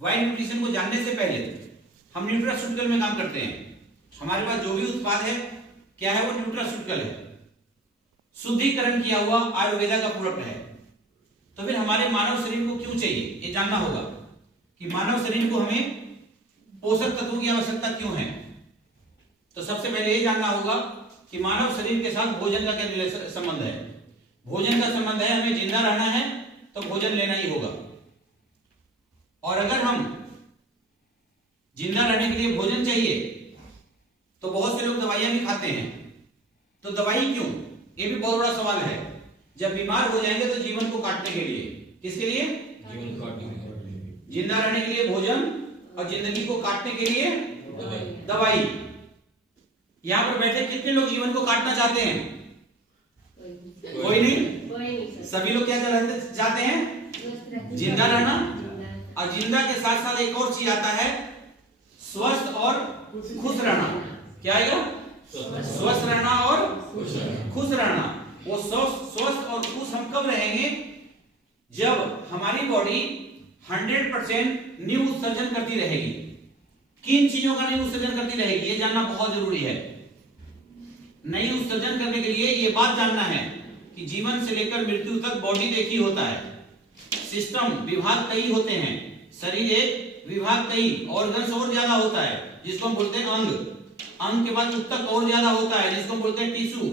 Y nutrition को जानने से पहले हम न्यूट्रास्यूटिकल में काम करते हैं। हमारे पास जो भी उत्पाद है क्या है, वो न्यूट्रास्यूटिकल है, शुद्धिकरण किया हुआ आयुर्वेदा का प्रोडक्ट है। तो फिर हमारे मानव शरीर को क्यों चाहिए, ये जानना होगा कि मानव शरीर को हमें पोषक तत्वों की आवश्यकता क्यों है। तो सबसे पहले ये जानना होगा कि मानव शरीर के साथ भोजन का क्या संबंध है। भोजन का संबंध है, हमें जिंदा रहना है तो भोजन लेना ही होगा। और अगर हम जिंदा रहने के लिए भोजन चाहिए तो बहुत से लोग दवाइयां भी खाते हैं। तो दवाई क्यों, ये भी बहुत बड़ा सवाल है। जब बीमार हो जाएंगे तो जीवन को काटने के लिए, किसके लिए, जीवन को काटने के लिए, जिंदा रहने के लिए भोजन और जिंदगी को काटने के लिए दवाई। यहाँ पर बैठे कितने लोग जीवन को काटना चाहते हैं? कोई नहीं। सभी लोग क्या चाहते हैं? जिंदा रहना। और जिंदा के साथ साथ एक और चीज आता है, स्वस्थ और खुश रहना। क्या आएगा? स्वस्थ रहना और खुश रहना। वो स्वस्थ और खुश हम कब रहेंगे? जब हमारी बॉडी 100% न्यू उत्सर्जन करती रहेगी। किन चीजों का न्यू उत्सर्जन करती रहेगी, ये जानना बहुत जरूरी है। नई उत्सर्जन करने के लिए ये बात जानना है कि जीवन से लेकर मृत्यु तक बॉडी एक ही होता है। सिस्टम विभाग कई होते हैं, शरीर एक विभाग कई, ऑर्गन्स और ज्यादा होता है जिसको हम बोलते हैं अंग। अंग के बाद ऊतक और ज्यादा होता है जिसको हम बोलते हैं टिश्यू,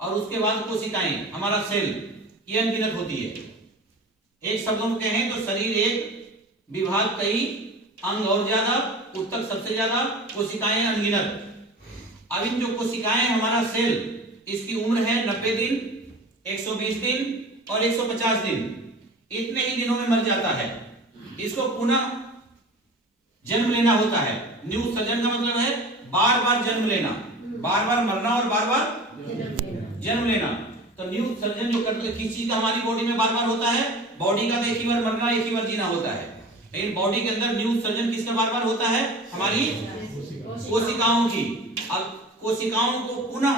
और उसके बाद कोशिकाएं, हमारा सेल, ये अनगिनत होती है। एक शब्दों में कहें तो शरीर एक, विभाग कई, अंग और ज्यादा, ऊतक सबसे ज्यादा, कोशिकाएं अनगिनत। अब इन जो कोशिकाएं, हमारा सेल, इसकी उम्र है 90 दिन, 120 दिन और 150 दिन। इतने ही दिनों में मर जाता है। इसको पुनः जन्म लेना होता है। न्यू सर्जन का मतलब है बार बार जन्म लेना, बार बार मरना और बार बार जन्म लेना। तो न्यू सर्जन जो करते, किस चीज का हमारी बॉडी में बार बार होता है? बॉडी का तो एक ही बार मरना, एक ही बार जीना होता है। लेकिन बॉडी के अंदर न्यू सर्जन किसका बार बार होता है? हमारी कोशिकाओं की। अब कोशिकाओं को पुनः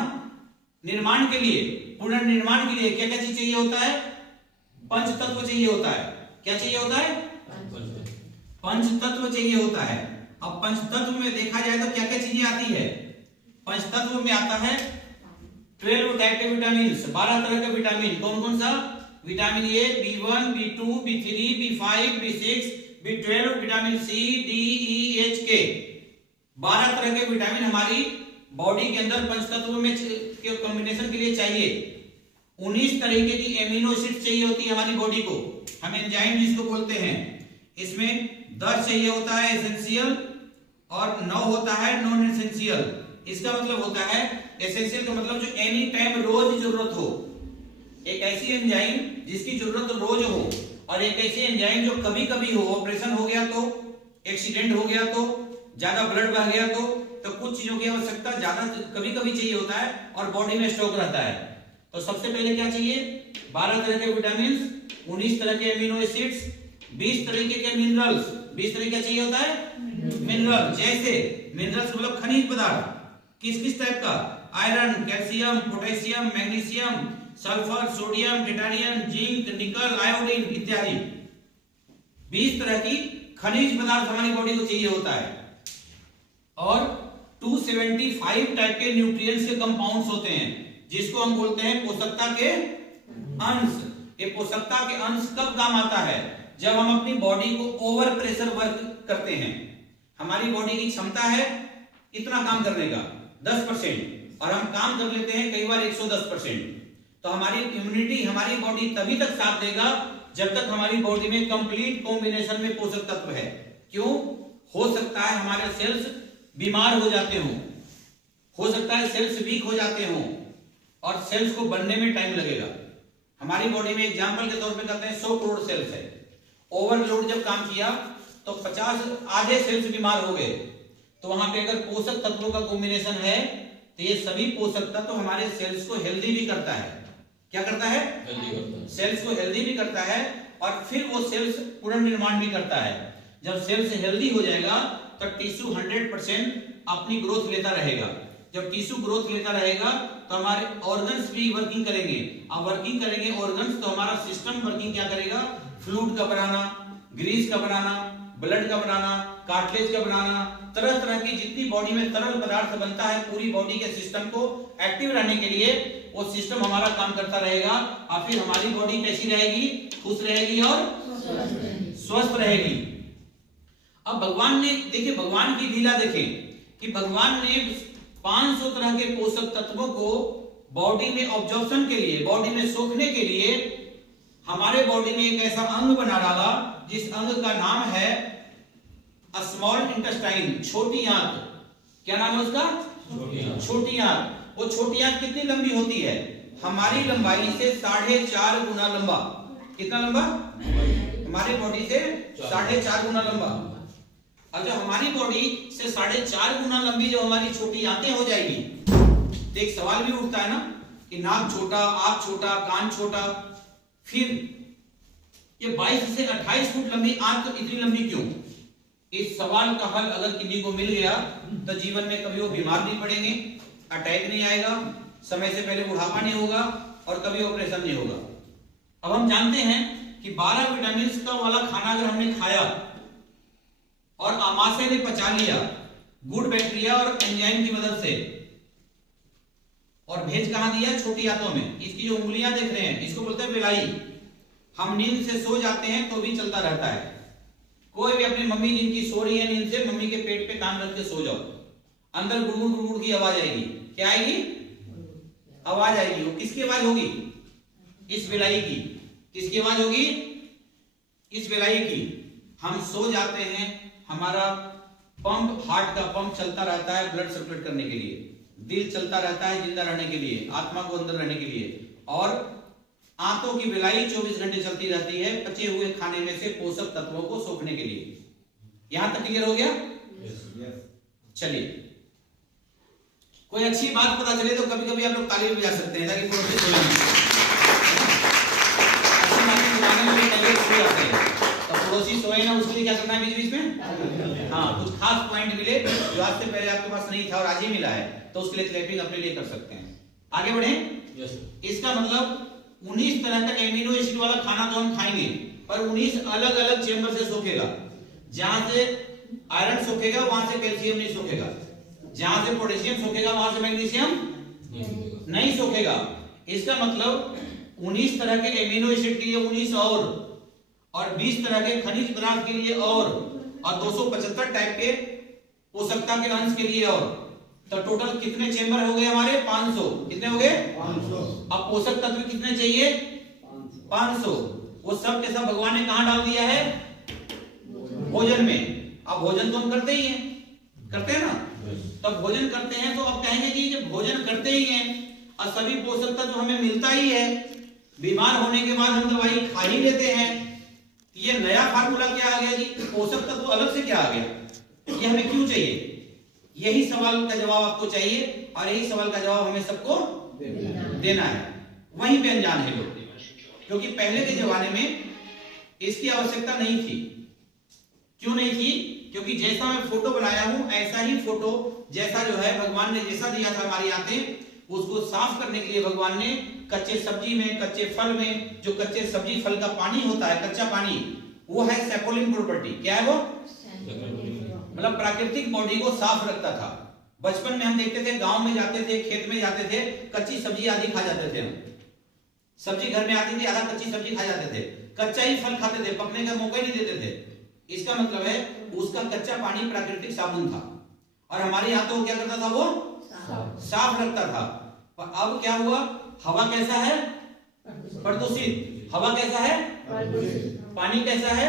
निर्माण के लिए, पुनर्निर्माण के लिए क्या क्या चीज चाहिए होता है? पंच तत्व चाहिए होता है। क्या चाहिए होता है? पंच तत्व चाहिए होता है। अब पंच तत्व में देखा जाए तो क्या क्या चीजें आती है? पंच तत्व में आता है 12 टाइप के विटामिन, 12 तरह के विटामिन। कौन कौन सा? Vitamin A, B1, B2, B3, B5, B6, B12, vitamin C, D, E, H, K. 12 तरह के विटामिन हमारी बॉडी के अंदर पंचतत्व में के कॉम्बिनेशन के लिए चाहिए। 19 तरीके की एमिनो एसिड चाहिए होती है हमारी बॉडी को, हम एंजाइम जिसको बोलते हैं। इसमें 10 चाहिए होता है एसेंशियल और 9 होता है नॉन एसेंशियल। इसका मतलब होता है, एसेंशियल का मतलब जो एनी टाइम रोज जरूरत हो, एक ऐसी एंजाइम जिसकी जरूरत रोज हो, और एक ऐसी एंजाइम जो कभी कभी हो, ऑपरेशन हो गया तो, एक्सीडेंट हो गया तो, ज्यादा ब्लड बह गया तो कुछ चीजों की आवश्यकता ज्यादा कभी कभी चाहिए होता है और बॉडी में स्टॉक रहता है। तो सबसे पहले क्या चाहिए? 12 तरह के विटामिन, 19 तरह के एमिनो एसिड्स, 20 तरीके के मिनरल्स। 20 तरह क्या चाहिए होता है? मिनरल। जैसे मिनरल्स मतलब खनिज पदार्थ, किस किस टाइप का? Iron, calcium, potassium, magnesium, sulphur, sodium, titanium, zinc, निकल, आयोडीन इत्यादि। 20 तरह की खनिज पदार्थ हमारी बॉडी को चाहिए होता है। और 275 टाइप के न्यूट्रिएंट्स के कंपाउंड्स होते हैं जिसको हम बोलते हैं पोषकता के अंश। ये पोषकता के अंश कब काम आता है? जब हम अपनी बॉडी को ओवर प्रेशर वर्क करते हैं। हमारी बॉडी की क्षमता है इतना काम करने का 10%, और हम काम कर लेते हैं कई बार 110%। तो हमारी इम्यूनिटी, हमारी बॉडी तभी तक साथ देगा जब तक हमारी बॉडी में कंप्लीट कॉम्बिनेशन में पोषक तत्व है। क्यों? हो सकता है हमारे सेल्स बीमार हो जाते हो सकता है सेल्स वीक हो जाते हो, और सेल्स को बनने में टाइम लगेगा। हमारी बॉडी में एग्जांपल के तौर पे कहते हैं 100 करोड़ सेल्स है। ओवरलोड जब काम किया तो 50 आधे सेल्स बीमार हो गए। तो वहां पे अगर पोषक तत्वों का कॉम्बिनेशन है तो ये सभी पोषक तत्व हमारे सेल्स को हेल्दी भी करता है। क्या करता है? सेल्स को हेल्दी भी करता है, और फिर वो सेल्स पुनर्निर्माण भी करता है। जब सेल्स हेल्दी हो जाएगा तो टिश्यू 100% अपनी ग्रोथ लेता रहेगा। जब टिश्यू ग्रोथ लेता रहेगा तो हमारे ऑर्गन्स भी वर्किंग करेंगे। अब वर्किंग करेंगे ऑर्गन्स तो हमारा सिस्टम वर्किंग क्या करेगा? फ्लूइड का बनाना, ग्रीस का बनाना, ब्लड का बनाना, कार्टिलेज का बनाना, तरह तरह की जितनी बॉडी में तरल पदार्थ बनता है पूरी बॉडी के सिस्टम को एक्टिव रहने के लिए वो सिस्टम हमारा काम करता रहेगा और फिर हमारी बॉडी कैसी रहेगी, खुश रहेगी और स्वस्थ रहेगी। अब भगवान ने देखिए, भगवान की लीला देखें कि भगवान ने 500 तरह के पोषक तत्वों को बॉडी में ऑब्जॉर्प्शन के लिए, बॉडी में सोखने के लिए हमारे बॉडी में एक ऐसा अंग बना डाला जिस अंग का नाम है स्मॉल इंटेस्टाइन, छोटी आंत। क्या नाम है उसका? छोटी आंत। वो छोटी आंत कितनी लंबी होती है? हमारी लंबाई से 4.5 गुना लंबा। कितना लंबा? हमारी बॉडी से 4.5 गुना लंबा। अब जब हमारी बॉडी से 4.5 गुना लंबी जो हमारी छोटी आंतें हो जाएगी तो एक सवाल भी उठता है ना कि नाक छोटा, आंख छोटा, कान छोटा, फिर ये 22 से 28 फुट लंबी आंत तो इतनी लंबी क्यों? इस सवाल का हल अगर किसी को मिल गया तो जीवन में कभी वो बीमार नहीं पड़ेंगे, अटैक नहीं आएगा, समय से पहले बुढ़ापा नहीं होगा और कभी ऑपरेशन नहीं होगा। अब हम जानते हैं कि 12 विटामिन का वाला खाना अगर हमने खाया और आमाशय ने पचा लिया गुड बैक्टीरिया और एंजाइम की मदद से, और भेज कहां दिया? छोटी आंतों में। इसकी जो उंगलियां देख रहे हैं इसको बोलते हैं बेलाई। हम नींद से सो जाते हैं तो भी चलता रहता है। कोई भी अपनी मम्मी जिनकी सो रही है नींद से, मम्मी के पेट पे कान रख के सो जाओ, अंदर गुड़गुड़ गुड़गुड़ की आवाज आएगी। क्या आएगी? आवाज आएगी। वो किसकी आवाज होगी? इस बेलाई की। किसकी आवाज होगी? इस बेलाई की। हम सो जाते हैं, हमारा पंप, हार्ट का पंप चलता रहता है ब्लड सर्कुलेट करने के लिए, दिल चलता रहता है जिंदा रहने के लिए, आत्मा को अंदर रहने के लिए, और आंतों की बेलाई 24 घंटे चलती रहती है पचे हुए खाने में से पोषक तत्वों को सोखने के लिए। यहां तक क्लियर हो गया? चलिए, कोई अच्छी बात पता चले तो कभी कभी आप लोग ताली बजा सकते हैं ताकि पड़ोसी सोए नहीं। अच्छी बातें बताने में भी टैबलेट सो जाते हैं तो पड़ोसी सोए ना, उसके लिए क्या करना है बीच बीच में? हाँ, कुछ खास पॉइंट मिले जो आज से पहले आपके पास नहीं था और आज ही मिला है तो उसके लिए क्लैपिंग अपने लिए कर सकते हैं। आगे बढ़े। इसका मतलब 19 तरह का एमिनो एसिड वाला खाना तो हम खाएंगे पर 19 अलग अलग चेंबर से सोखेगा। जहां से आयरन सोखेगा वहां से कैल्शियम नहीं सोखेगा, जहां से पोटेशियम सोखेगा वहां से मैग्नीशियम नहीं सोखेगा। इसका मतलब 19 तरह के एमिनो एसिड के लिए 19 और 20 तरह के खनिज पदार्थ के लिए और 275 टाइप के पोषकता के अंश के लिए और, तो टोटल कितने चेंबर हो गए हमारे? 500। कितने हो गए? 500। अब पोषक तत्व कितने चाहिए? 500। वो सब के सब भगवान ने कहां डाल दिया है? भोजन में। अब भोजन तो हम करते ही हैं, करते हैं ना? तब भोजन करते हैं तो अब कहेंगे कि जब भोजन करते ही हैं और सभी पोषक तत्व हमें मिलता ही है, बीमार होने के बाद हम दवाई खा ही लेते हैं, ये नया फार्मूला क्या आ गया जी? पोषक तत्व अलग से क्या आ गया? ये हमें क्यों चाहिए? यही सवाल का जवाब आपको चाहिए और यही सवाल का जवाब हमें सबको देना है। वहीं पे अनजान है लोग, क्योंकि पहले के जमाने में इसकी आवश्यकता नहीं थी। क्यों नहीं थी? क्योंकि जैसा मैं फोटो बनाया हूं ऐसा ही फोटो, जैसा जो है भगवान ने जैसा दिया था हमारी आंतें, उसको साफ करने के लिए भगवान ने कच्चे सब्जी में, कच्चे फल में, जो कच्चे सब्जी फल का पानी होता है, कच्चा पानी, वो है सैपोलिन प्रॉपर्टी। क्या है वो? मतलब प्राकृतिक बॉडी को साफ रखता था। बचपन में हम देखते थे, गांव में जाते थे, खेत में जाते थे, कच्ची सब्जी आदि खा जाते थे। सब्जी घर में आती थी, आधा कच्ची सब्जी खा जाते थे, कच्चा ही फल खाते थे, पकने का मौका ही नहीं देते थे। इसका मतलब है उसका कच्चा पानी प्राकृतिक साबुन था और हमारे हाथों को क्या करता था? वो साफ रखता था। पर अब क्या हुआ? हवा कैसा है? प्रदूषित। हवा कैसा है? पानी कैसा है?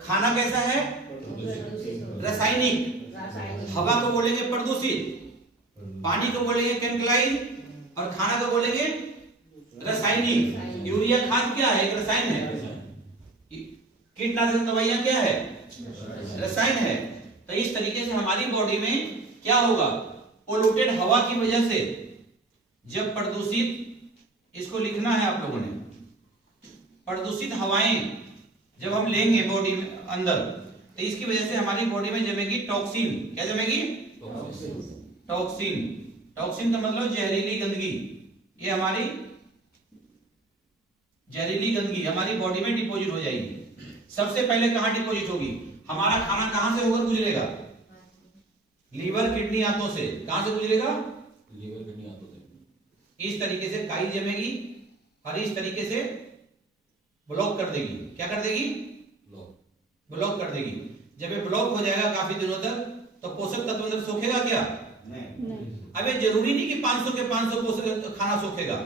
खाना कैसा है? रासायनिक। हवा को बोलेंगे प्रदूषित, पानी को बोलेंगे केमिकलाइज और खाना को बोलेंगे रासायनिक। यूरिया खाद क्या है? एक रसायन है। कीटनाशक दवाइयां क्या है? रसायन है। तो इस तरीके से हमारी बॉडी में क्या होगा? पोल्यूटेड हवा की वजह से जब प्रदूषित, इसको लिखना है आप लोगों ने, प्रदूषित हवाएं जब हम लेंगे बॉडी में अंदर तो इसकी वजह से हमारी बॉडी में जमेगी टॉक्सिन। क्या जमेगी? टॉक्सिन। टॉक्सिन का मतलब जहरीली गंदगी। ये हमारी जहरीली गंदगी हमारी बॉडी में डिपॉजिट हो जाएगी। सबसे पहले कहां डिपॉजिट होगी? हमारा खाना कहां से होकर गुजरेगा? लीवर, किडनी, आंतों से। कहां से गुजरेगा? लीवर, किडनी, आंतों से। इस तरीके से काई जमेगी और इस तरीके से ब्लॉक कर देगी। क्या कर देगी? ब्लॉक कर देगी। जब ये ब्लॉक हो जाएगा काफी दिनों तक, तो पोषक तत्व अंदर सोखेगा क्या? नहीं। अब ये जरूरी नहीं कि 500 के 500 पोषक खाना सोखेगा।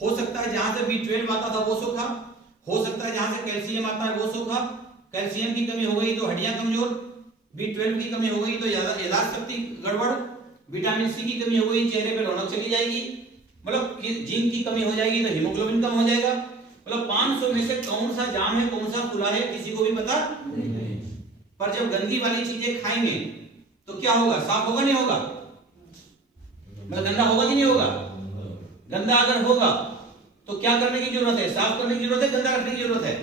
हो सकता है जहां से B12 आता था वो सोखा, हो सकता है जहां से कैल्शियम आता है वो सोखा। कैल्शियम की कमी हो गई तो हड्डियां कमजोर, B12 की कमी हो गई तो याददाश्त शक्ति गड़बड़, विटामिन सी की कमी हो गई चेहरे पे रौनक चली जाएगी, मतलब जिंक की कमी हो जाएगी तो हीमोग्लोबिन कम हो जाएगा। मतलब 500 में से कौन सा जाम है कौन सा खुला है किसी को भी पता नहीं। पर जब गंदी वाली चीजें खाएंगे तो क्या होगा? साफ होगा नहीं होगा? मतलब गंदा होगा कि नहीं होगा? गंदा अगर होगा तो क्या करने की जरूरत है? साफ करने की जरूरत है, गंदा रखने की जरूरत है?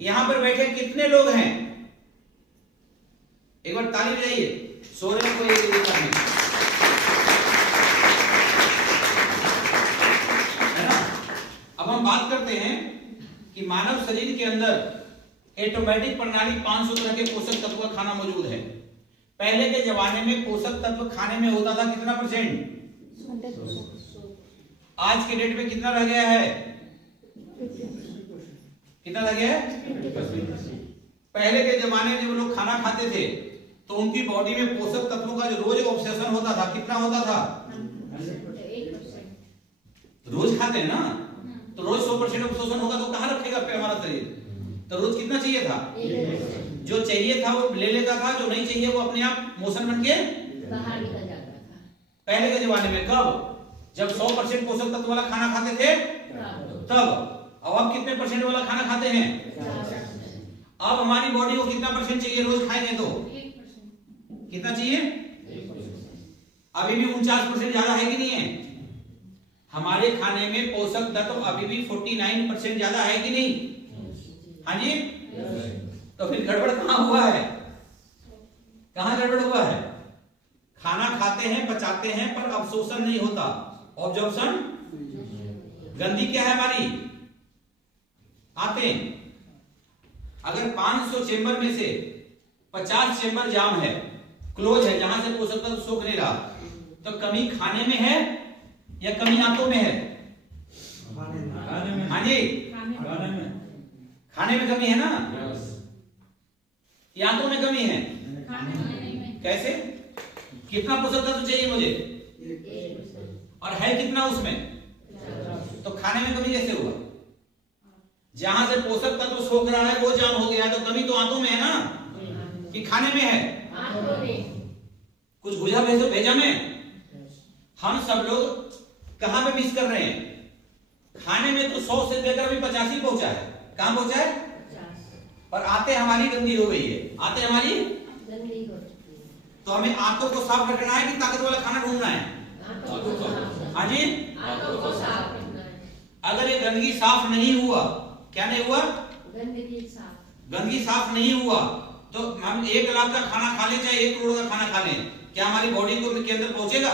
यहां पर बैठे कितने लोग हैं? एक बार ताली बजाइए। सो रहे को है ना। अब हम बात करते हैं कि मानव शरीर के अंदर ऑटोमेटिक प्रणाली 500 तरह के पोषक तत्व का खाना मौजूद है। पहले के जमाने में पोषक तत्व खाने में होता था कितना %? आज के डेट में कितना रह गया है? कितना रह गया है? पहले के जमाने में जब लोग खाना खाते थे तो उनकी बॉडी में पोषक तत्वों का जो रोज ऑब्सेशन होता था, कितना होता था? रोज खाते हैं ना, तो रोज 100% ऑब्सेशन होगा तो कहां रखेगा हमारा शरीर? तो रोज कितना चाहिए था? जो चाहिए था वो ले लेता था, जो नहीं चाहिए वो अपने आप मोशन बन के बाहर निकल जाता था। पहले के जमाने में कब? जब 100% पोषक तत्व वाला खाना खाते थे तब। अब कितने % वाला खाना खाते हैं? अब हमारी बॉडी को कितना % चाहिए रोज खाएंगे तो? कितना चाहिए? अभी भी 49% ज्यादा है कि नहीं है? हमारे खाने में पोषक तत्व अभी भी 49% ज्यादा है कि नहीं? हाँ जी। तो फिर गड़बड़ कहां हुआ है? कहां गड़बड़ हुआ है? खाना खाते हैं, पचाते हैं, पर अवशोषण नहीं होता। ऑब्जॉर्प्शन, गंदी क्या है हमारी? आते हैं। अगर 500 चेंबर में से 50 चेंबर जाम है, क्लोज है, जहां से पोषक तत्व सोख नहीं रहा, तो कमी खाने में है या कमी आंतों में है? हाँ जी, खाने में कमी है ना, या आंतों में कमी है? कैसे? कितना पोषक तत्व चाहिए मुझे और है कितना उसमें? तो खाने में कमी कैसे हुआ? जहां से पोषक तत्व सोख रहा है वो जाम हो गया, तो कमी तो आंतों में है ना कि खाने में है? कुछ बुझा भेजा में। हम सब लोग कहां पे मिस कर रहे हैं? खाने में तो 100 से लेकर अभी 85 ही पहुंचा है। कहां पहुंचा है? और आते हमारी गंदी हो गई है। आते हमारी गंदी हो चुकी है। तो हमें आंतों को साफ रखना है कि ताकत वाला खाना ढूंढना है? हाँ जी, आंतों को साफ रखना है। अगर ये गंदगी साफ नहीं हुआ, क्या नहीं हुआ? गंदगी साफ नहीं हुआ तो हम 1 लाख का खाना खा लें चाहे 1 करोड़ का खाना खा लें, क्या हमारी बॉडी को के अंदर पहुंचेगा?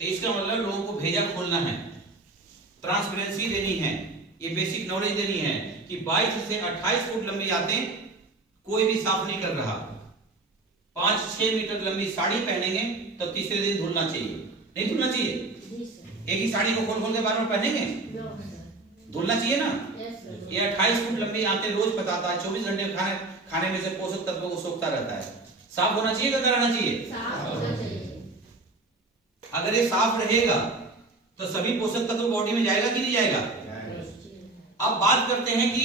तो इसका मतलब लोगों को भेजा खोलना है, ट्रांसपेरेंसी देनी है, ये बेसिक नॉलेज देनी है कि 22 से 28 फुट लंबी आते कोई भी साफ नहीं कर रहा। 5-6 मीटर लंबी साड़ी पहनेंगे तो तीसरे दिन धुलना चाहिए, नहीं धुलना चाहिए? एक ही साड़ी को खोल खोल के बार बार पहनेंगे? धुलना चाहिए ना। ये 28 फुट लंबी आते रोज बताता है, 24 घंटे खाने में से पोषक तत्वों को सोखता रहता है। साफ होना चाहिए, गंदा रहना चाहिए? अगर ये साफ रहेगा तो सभी पोषक तत्व बॉडी में जाएगा कि नहीं जाएगा? अब बात करते हैं कि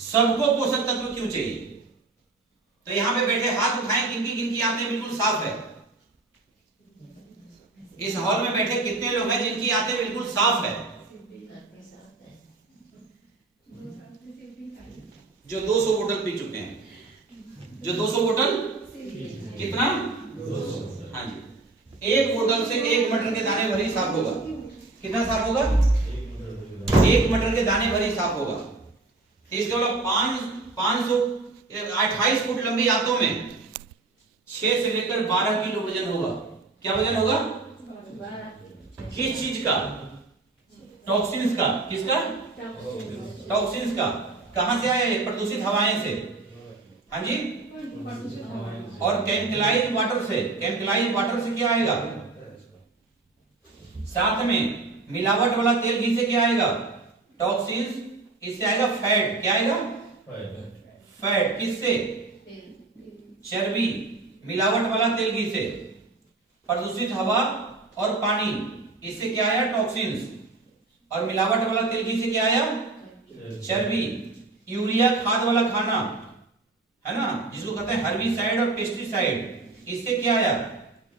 सबको पोषक तत्व क्यों चाहिए। तो यहां पे बैठे हाथ उठाएं, किनकी आंतें बिल्कुल साफ है? इस हॉल में बैठे कितने लोग हैं जिनकी आंतें बिल्कुल साफ है? जो 200 बोतल पी चुके हैं। जो 200 बोतल कितना? 200। हाँ जी, 1 बोतल से 1 मटर के दाने भरी साफ होगा। कितना साफ होगा? 1 मटर के दाने भरी साफ होगा। इसके मतलब 28 फुट लंबी आंतों में 6 से लेकर 12 किलो वजन होगा। क्या वजन होगा? किस चीज का? टॉक्सिन्स का, किसका? टॉक्सिन्स का। कहां से आया? प्रदूषित हवाएं से। हाँ जी। और केमिकलाइज वाटर से, केमिकलाइज वाटर से क्या आएगा? साथ में मिलावट वाला तेल घी से क्या आएगा? टॉक्सिन्स। इससे आएगा फैट। क्या आएगा? फैट। किससे? चर्बी। मिलावट वाला तेल घी से। प्रदूषित हवा और पानी, इससे क्या आया? टॉक्सिन्स। और मिलावट वाला तेल घी से क्या आया? चर्बी। यूरिया खाद वाला खाना है ना, जिसको कहते हैं हर्बिसाइड और पेस्टिसाइड, इससे क्या आया?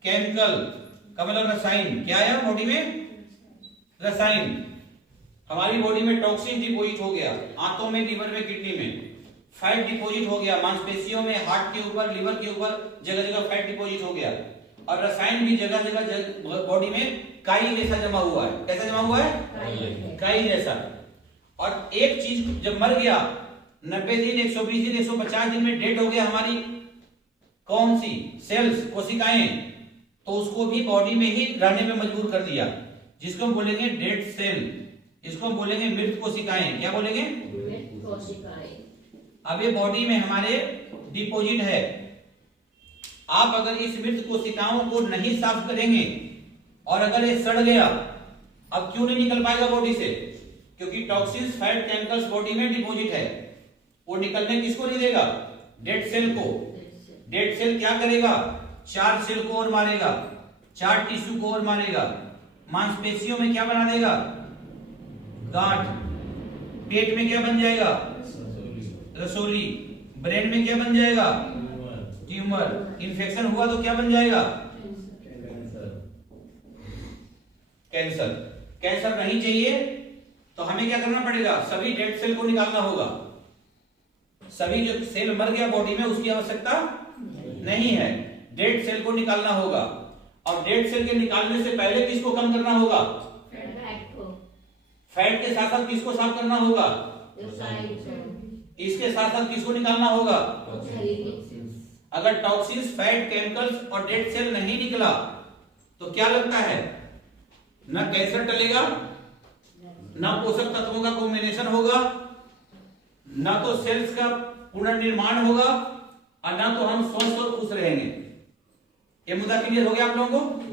केमिकल का मतलब रसायन। क्या आया बॉडी में? रसायन। हमारी बॉडी में टॉक्सिन डिपोजिट हो गया, आंतों में, लीवर में, किडनी में। फैट डिपोजिट हो गया मांसपेशियों में, हार्ट के ऊपर, लीवर के ऊपर, जगह जगह फैट डिपोजिट हो गया। और रसायन भी जगह जगह बॉडी में काई जैसा जमा हुआ है। कैसा जमा हुआ है? काई जैसा। और एक चीज जब मर गया, 90 दिन, 120 दिन, 150 दिन में डेड हो गया हमारी कौन सी? सेल्स, कोशिकाएं, तो उसको भी बॉडी में ही रहने में मजबूर कर दिया, जिसको हम बोलेंगे डेड सेल। इसको हम बोलेंगे मृत कोशिकाएं। क्या बोलेंगे? मृत कोशिकाएं। अब ये बॉडी में हमारे डिपोजिट है। आप अगर इस मृत कोशिकाओं को नहीं साफ करेंगे और अगर ये सड़ गया, अब क्यों नहीं निकल पाएगा बॉडी से? क्योंकि टॉक्सिन्स, फैट, केमिकल्स बॉडी में डिपोजिट है। वो निकलने किसको नहीं देगा? डेड सेल को। डेड सेल क्या करेगा? 4 सेल को और मारेगा, 4 टिश्यू को और मारेगा। मांसपेशियों में क्या बना देगा? गांठ। पेट में क्या बन जाएगा? रसोली। ब्रेन में क्या बन जाएगा? ट्यूमर। इन्फेक्शन हुआ तो क्या बन जाएगा? कैंसर। कैंसर नहीं चाहिए तो हमें क्या करना पड़ेगा? सभी डेड सेल को निकालना होगा। सभी जो सेल मर गया बॉडी में, उसकी आवश्यकता नहीं है। डेड सेल को निकालना होगा। और डेड सेल के निकालने से पहले किसको कम करना होगा? फैट के साथ साथ किसको साफ करना होगा? इसके साथ साथ किसको निकालना होगा? अगर टॉक्सिन्स, फैट, केमिकल्स और डेड सेल नहीं निकला तो क्या लगता है? ना कैंसर टलेगा, ना पोषक तत्वों का कॉम्बिनेशन होगा, ना तो सेल्स का पुनर्निर्माण होगा, और ना तो हम स्वस्थ और खुश रहेंगे। ये मुद्दा क्लियर हो गया आप लोगों को?